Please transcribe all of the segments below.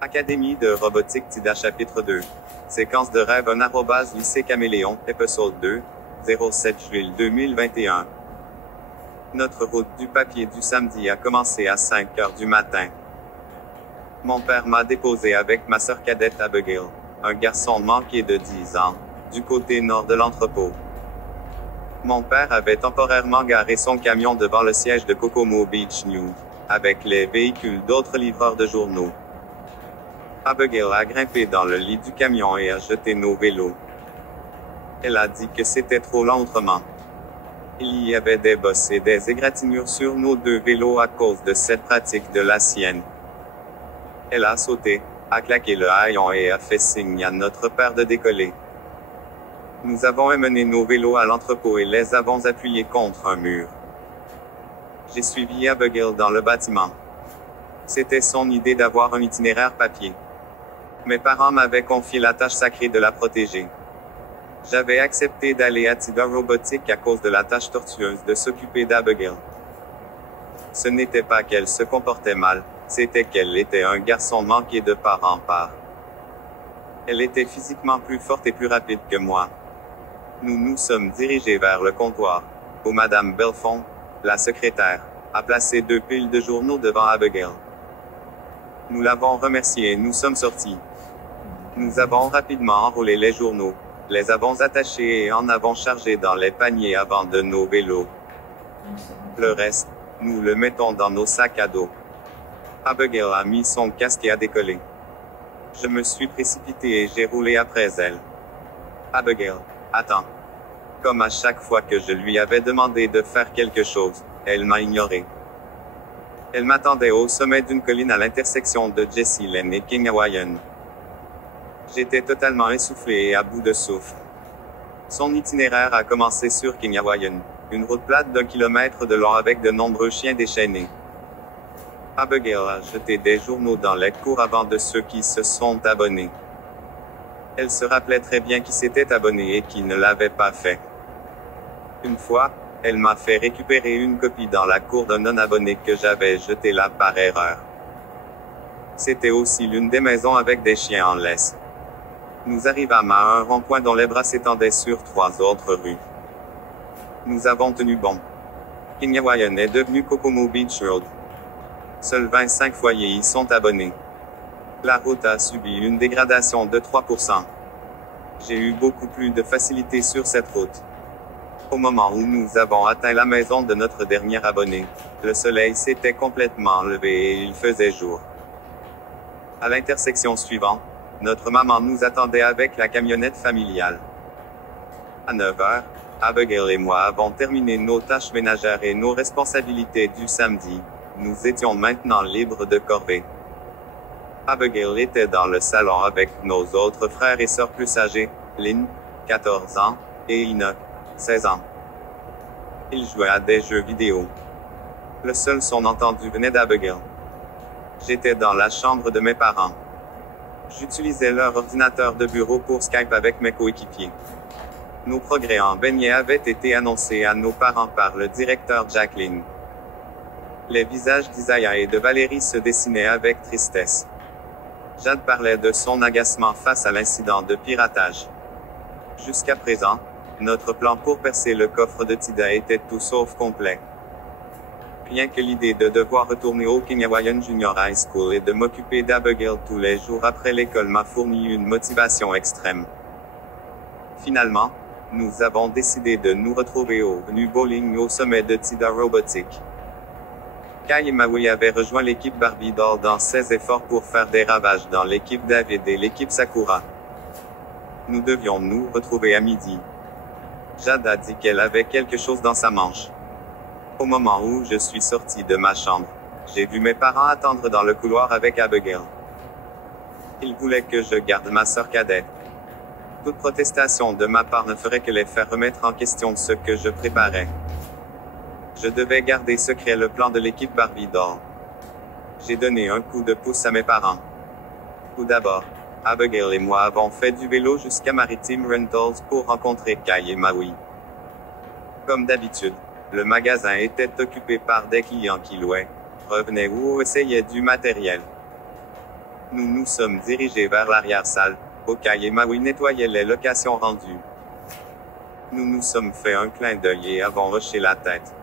Académie de robotique TIDA chapitre 2. Séquence de rêve 1 lycée Caméléon, épisode 2, 07 juillet 2021. Notre route du papier du samedi a commencé à 5 heures du matin. Mon père m'a déposé avec ma sœur cadette Abigail, un garçon manqué de 10 ans, du côté nord de l'entrepôt. Mon père avait temporairement garé son camion devant le siège de Kokomo Beach News, avec les véhicules d'autres livreurs de journaux. Abigail a grimpé dans le lit du camion et a jeté nos vélos. Elle a dit que c'était trop lent autrement. Il y avait des bosses et des égratignures sur nos deux vélos à cause de cette pratique de la sienne. Elle a sauté, a claqué le haillon et a fait signe à notre père de décoller. Nous avons amené nos vélos à l'entrepôt et les avons appuyés contre un mur. J'ai suivi Abigail dans le bâtiment. C'était son idée d'avoir un itinéraire papier. Mes parents m'avaient confié la tâche sacrée de la protéger. J'avais accepté d'aller à TIDA Robotique à cause de la tâche tortueuse de s'occuper d'Abigail. Ce n'était pas qu'elle se comportait mal, c'était qu'elle était un garçon manqué de part en part. Elle était physiquement plus forte et plus rapide que moi. Nous nous sommes dirigés vers le comptoir, où Madame Belfond, la secrétaire, a placé 2 piles de journaux devant Abigail. Nous l'avons remerciée et nous sommes sortis. Nous avons rapidement enroulé les journaux, les avons attachés et en avons chargé dans les paniers avant de nos vélos. Le reste, nous le mettons dans nos sacs à dos. Abigail a mis son casque et a décollé. Je me suis précipité et j'ai roulé après elle. Abigail, attends. Comme à chaque fois que je lui avais demandé de faire quelque chose, elle m'a ignoré. Elle m'attendait au sommet d'une colline à l'intersection de Jessie Lane et King Hawaiian. J'étais totalement essoufflé et à bout de souffle. Son itinéraire a commencé sur King Hawaiian, une route plate d'1 kilomètre de long avec de nombreux chiens déchaînés. Abigail a jeté des journaux dans les cours avant de ceux qui se sont abonnés. Elle se rappelait très bien qui s'était abonné et qui ne l'avait pas fait. Une fois, elle m'a fait récupérer une copie dans la cour d'un non-abonné que j'avais jeté là par erreur. C'était aussi l'une des maisons avec des chiens en laisse. Nous arrivâmes à un rond-point dont les bras s'étendaient sur 3 autres rues. Nous avons tenu bon. King Hawaiian est devenu Kokomo Beach Road. Seuls 25 foyers y sont abonnés. La route a subi une dégradation de 3%. J'ai eu beaucoup plus de facilité sur cette route. Au moment où nous avons atteint la maison de notre dernier abonné, le soleil s'était complètement levé et il faisait jour. À l'intersection suivante, notre maman nous attendait avec la camionnette familiale. À 9 heures, Abigail et moi avons terminé nos tâches ménagères et nos responsabilités du samedi. Nous étions maintenant libres de corvée. Abigail était dans le salon avec nos autres frères et sœurs plus âgés, Lynn, 14 ans, et Enoch, 16 ans. Ils jouaient à des jeux vidéo. Le seul son entendu venait d'Abigail. J'étais dans la chambre de mes parents. J'utilisais leur ordinateur de bureau pour Skype avec mes coéquipiers. Nos progrès en beignets avaient été annoncés à nos parents par le directeur Jacqueline. Les visages d'Isaiah et de Valérie se dessinaient avec tristesse. Jade parlait de son agacement face à l'incident de piratage. Jusqu'à présent, notre plan pour percer le coffre de TIDA était tout sauf complet. Rien que l'idée de devoir retourner au King Hawaiian Junior High School et de m'occuper d'Abigail tous les jours après l'école m'a fourni une motivation extrême. Finalement, nous avons décidé de nous retrouver au menu bowling au sommet de TIDA Robotique. Kai et Maui avaient rejoint l'équipe Barbie Doll dans ses efforts pour faire des ravages dans l'équipe David et l'équipe Sakura. Nous devions nous retrouver à midi. Jade a dit qu'elle avait quelque chose dans sa manche. Au moment où je suis sorti de ma chambre, j'ai vu mes parents attendre dans le couloir avec Abigail. Ils voulaient que je garde ma sœur cadette. Toute protestation de ma part ne ferait que les faire remettre en question ce que je préparais. Je devais garder secret le plan de l'équipe Barbie Doll. J'ai donné un coup de pouce à mes parents. Tout d'abord, Abigail et moi avons fait du vélo jusqu'à Maritime Rentals pour rencontrer Kai et Maui. Comme d'habitude, le magasin était occupé par des clients qui louaient, revenaient ou essayaient du matériel. Nous nous sommes dirigés vers l'arrière-salle. Hawkeye et Maui nettoyaient les locations rendues. Nous nous sommes fait un clin d'œil et avons hoché la tête.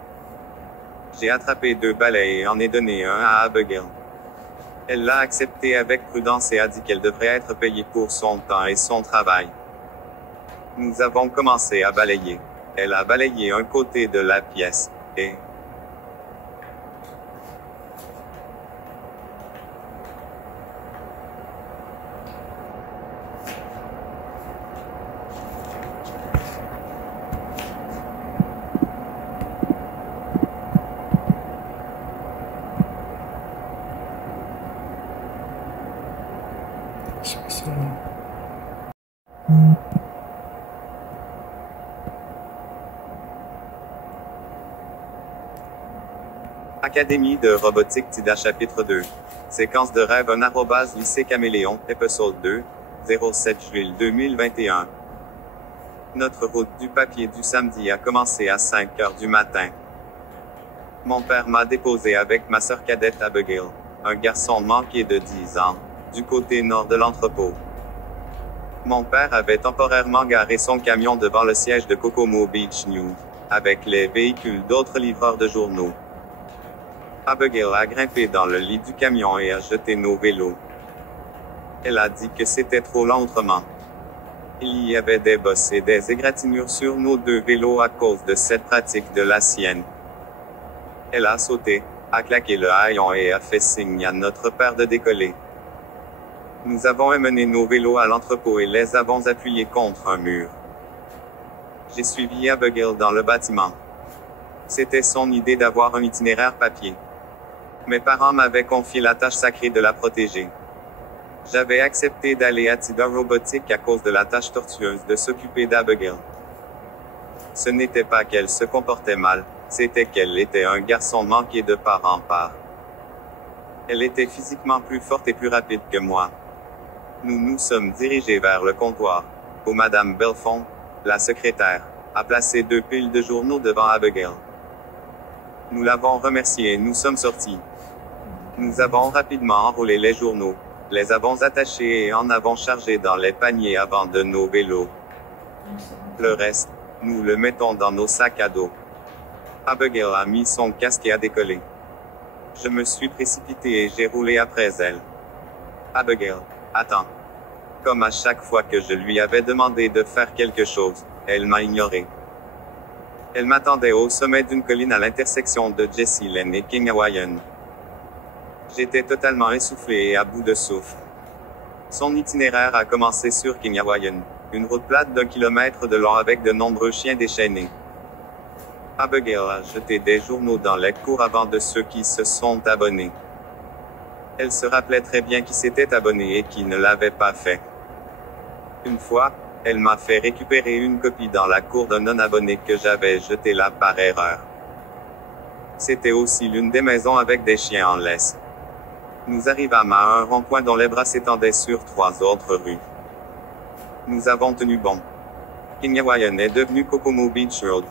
J'ai attrapé 2 balais et en ai donné un à Abigail. Elle l'a accepté avec prudence et a dit qu'elle devrait être payée pour son temps et son travail. Nous avons commencé à balayer. Elle a balayé un côté de la pièce, et... Académie de robotique TIDA chapitre 2. Séquence de rêve @ lycée Caméléon, épisode 2, 07 juillet 2021. Notre route du papier du samedi a commencé à 5 heures du matin. Mon père m'a déposé avec ma sœur cadette Abigail, un garçon manqué de 10 ans, du côté nord de l'entrepôt. Mon père avait temporairement garé son camion devant le siège de Kokomo Beach News, avec les véhicules d'autres livreurs de journaux. Abigail a grimpé dans le lit du camion et a jeté nos vélos. Elle a dit que c'était trop lent autrement. Il y avait des bosses et des égratignures sur nos 2 vélos à cause de cette pratique de la sienne. Elle a sauté, a claqué le haillon et a fait signe à notre père de décoller. Nous avons amené nos vélos à l'entrepôt et les avons appuyés contre un mur. J'ai suivi Abigail dans le bâtiment. C'était son idée d'avoir un itinéraire papier. Mes parents m'avaient confié la tâche sacrée de la protéger. J'avais accepté d'aller à TIDA Robotique à cause de la tâche tortueuse de s'occuper d'Abigail. Ce n'était pas qu'elle se comportait mal, c'était qu'elle était un garçon manqué de part en part. Elle était physiquement plus forte et plus rapide que moi. Nous nous sommes dirigés vers le comptoir, où Madame Belfond, la secrétaire, a placé 2 piles de journaux devant Abigail. Nous l'avons remerciée et nous sommes sortis. Nous avons rapidement enroulé les journaux, les avons attachés et en avons chargé dans les paniers avant de nos vélos. Le reste, nous le mettons dans nos sacs à dos. Abigail a mis son casque et a décollé. Je me suis précipité et j'ai roulé après elle. Abigail, attends. Comme à chaque fois que je lui avais demandé de faire quelque chose, elle m'a ignoré. Elle m'attendait au sommet d'une colline à l'intersection de Jessie Lane et King Hawaiian. J'étais totalement essoufflé et à bout de souffle. Son itinéraire a commencé sur King Hawaiian, une route plate d'1 kilomètre de long avec de nombreux chiens déchaînés. Abigail a jeté des journaux dans les cours avant de ceux qui se sont abonnés. Elle se rappelait très bien qui s'était abonné et qui ne l'avait pas fait. Une fois, elle m'a fait récupérer une copie dans la cour d'un non-abonné que j'avais jeté là par erreur. C'était aussi l'une des maisons avec des chiens en laisse. Nous arrivâmes à un rond-point dont les bras s'étendaient sur 3 autres rues. Nous avons tenu bon. King Hawaiian est devenu Kokomo Beach Road.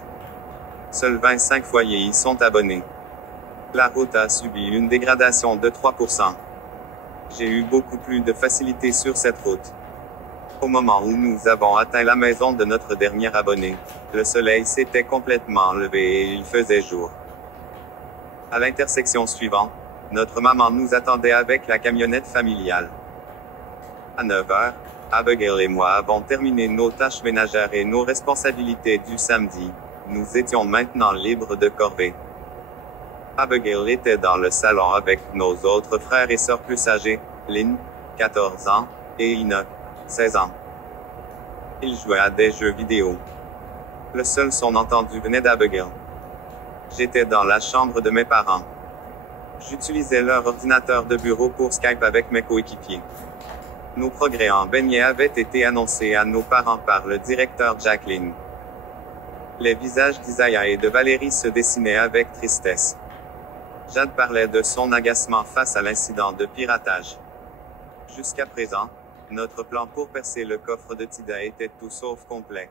Seuls 25 foyers y sont abonnés. La route a subi une dégradation de 3%. J'ai eu beaucoup plus de facilité sur cette route. Au moment où nous avons atteint la maison de notre dernier abonné, le soleil s'était complètement levé et il faisait jour. À l'intersection suivante, notre maman nous attendait avec la camionnette familiale. À 9 heures, Abigail et moi avons terminé nos tâches ménagères et nos responsabilités du samedi. Nous étions maintenant libres de corvée. Abigail était dans le salon avec nos autres frères et sœurs plus âgés, Lynn, 14 ans, et Ina, 16 ans. Ils jouaient à des jeux vidéo. Le seul son entendu venait d'Abigail. J'étais dans la chambre de mes parents. J'utilisais leur ordinateur de bureau pour Skype avec mes coéquipiers. Nos progrès en beignet avaient été annoncés à nos parents par le directeur Jacqueline. Les visages d'Isaiah et de Valérie se dessinaient avec tristesse. Jade parlait de son agacement face à l'incident de piratage. Jusqu'à présent, notre plan pour percer le coffre de TIDA était tout sauf complet.